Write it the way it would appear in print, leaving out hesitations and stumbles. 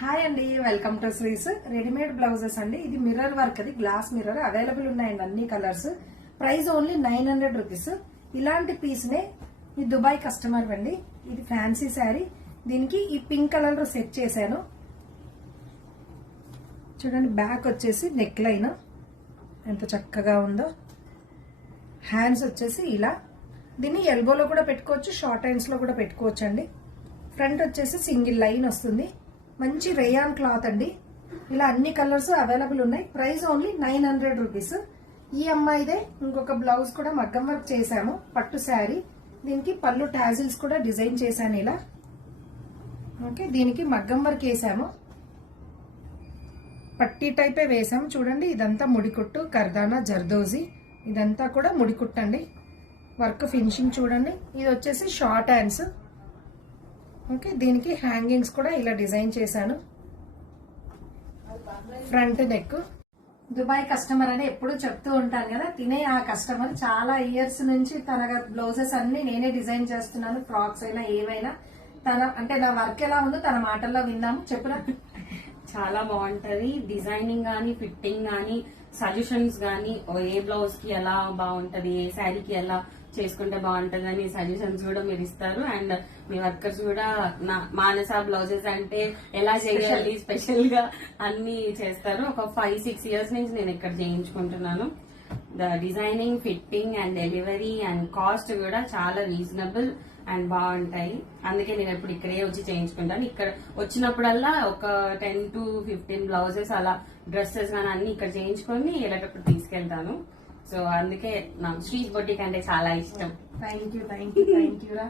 Hi అండి, welcome to శ్రీస్ readymade blouses అండి. ఇది మిర్రర్ వర్క్, అది గ్లాస్ మిర్రర్ అవైలబుల్ ఉన్నాయండి అన్ని కలర్స్. Price only 900 rupees. ఇలాంటి పీస్ నే ఈ దుబాయ్ కస్టమర్ అండి. ఇది ఫ్యాన్సీ శారీ. దీనికి ఈ పింక్ కలర్ సెట్ చేశాను. చూడండి, బ్యాక్ వచ్చేసి నెక్ లైన్ ఎంత చక్కగా ఉందో. హ్యాండ్స్ వచ్చేసి ఇలా. దీన్ని ఎల్బోలో కూడా పెట్టుకోవచ్చు, షార్ట్ హ్యాండ్స్ లో కూడా పెట్టుకోవచ్చు అండి. ఫ్రంట్ వచ్చేసి సింగిల్ లైన్ వస్తుంది. మంచి రేయాన్ క్లాత్ అండి. ఇలా అన్ని కలర్స్ అవైలబుల్ ఉన్నాయి. Price only 900 rupees. ఈ అమ్మాయిదే ఇంకొక బ్లౌజ్ కూడా మగ్గం వర్క్ చేశాము, పట్టు శారీ. దీనికి పళ్ళు టాజిల్స్ కూడా డిజైన్ చేశాను ఇలా. ఓకే, దీనికి మగ్గం వర్క్ వేసాము, పట్టీ టైపే వేసాము. చూడండి, ఇదంతా ముడికుట్టు, కర్దానా, జర్దోజీ, ఇదంతా కూడా ముడికుట్టు అండి. వర్క్ ఫినిషింగ్ చూడండి. ఇది వచ్చేసి షార్ట్ హ్యాండ్స్. ఓకే, దీనికి హ్యాంగింగ్స్ కూడా ఇలా డిజైన్ చేశాను. Front neck. దుబాయ్ కస్టమర్ అని ఎప్పుడు చెప్తూ ఉంటాను కదా, తినే ఆ కస్టమర్. చాలా ఇయర్స్ నుంచి తన బ్లౌజెస్ అన్ని నేనే డిజైన్ చేస్తున్నాను, ఫ్రాక్స్ అయినా ఏవైనా. తన అంటే నా వర్క్ ఎలా ఉందో తన మాటల్లో విందాము. చెప్పురా. చాలా బాగుంటది డిజైనింగ్ గానీ, ఫిట్టింగ్ గానీ, సజెషన్స్ గానీ, ఏ బ్లౌజ్ కి ఎలా బాగుంటది, ఏ శారీకి ఎలా చేసుకుంటే బాగుంటది అని సజెషన్స్ కూడా మీరు ఇస్తారు. అండ్ మీ వర్కర్స్ కూడా మానస బ్లౌజెస్ అంటే ఎలా చేయాలి స్పెషల్ గా అన్ని చేస్తారు. ఒక 5-6 ఇయర్స్ నుంచి నేను ఇక్కడ చేయించుకుంటున్నాను. The designing, fitting and delivery and cost కూడా చాలా రీజనబుల్ అండ్ బాగుంటాయి. అందుకే నేను ఎప్పుడు ఇక్కడే వచ్చి చేయించుకుంటాను. ఇక్కడ వచ్చినప్పుడల్లా ఒక 10 to 15 బ్లౌజెస్ అలా డ్రెస్సెస్ కానీ అన్ని ఇక్కడ చేయించుకొని వెళ్ళేటప్పుడు తీసుకెళ్తాను. సో అందుకే నాకు శ్రీస్ బొటిక్ అంటే చాలా ఇష్టం. థ్యాంక్ యూ రా.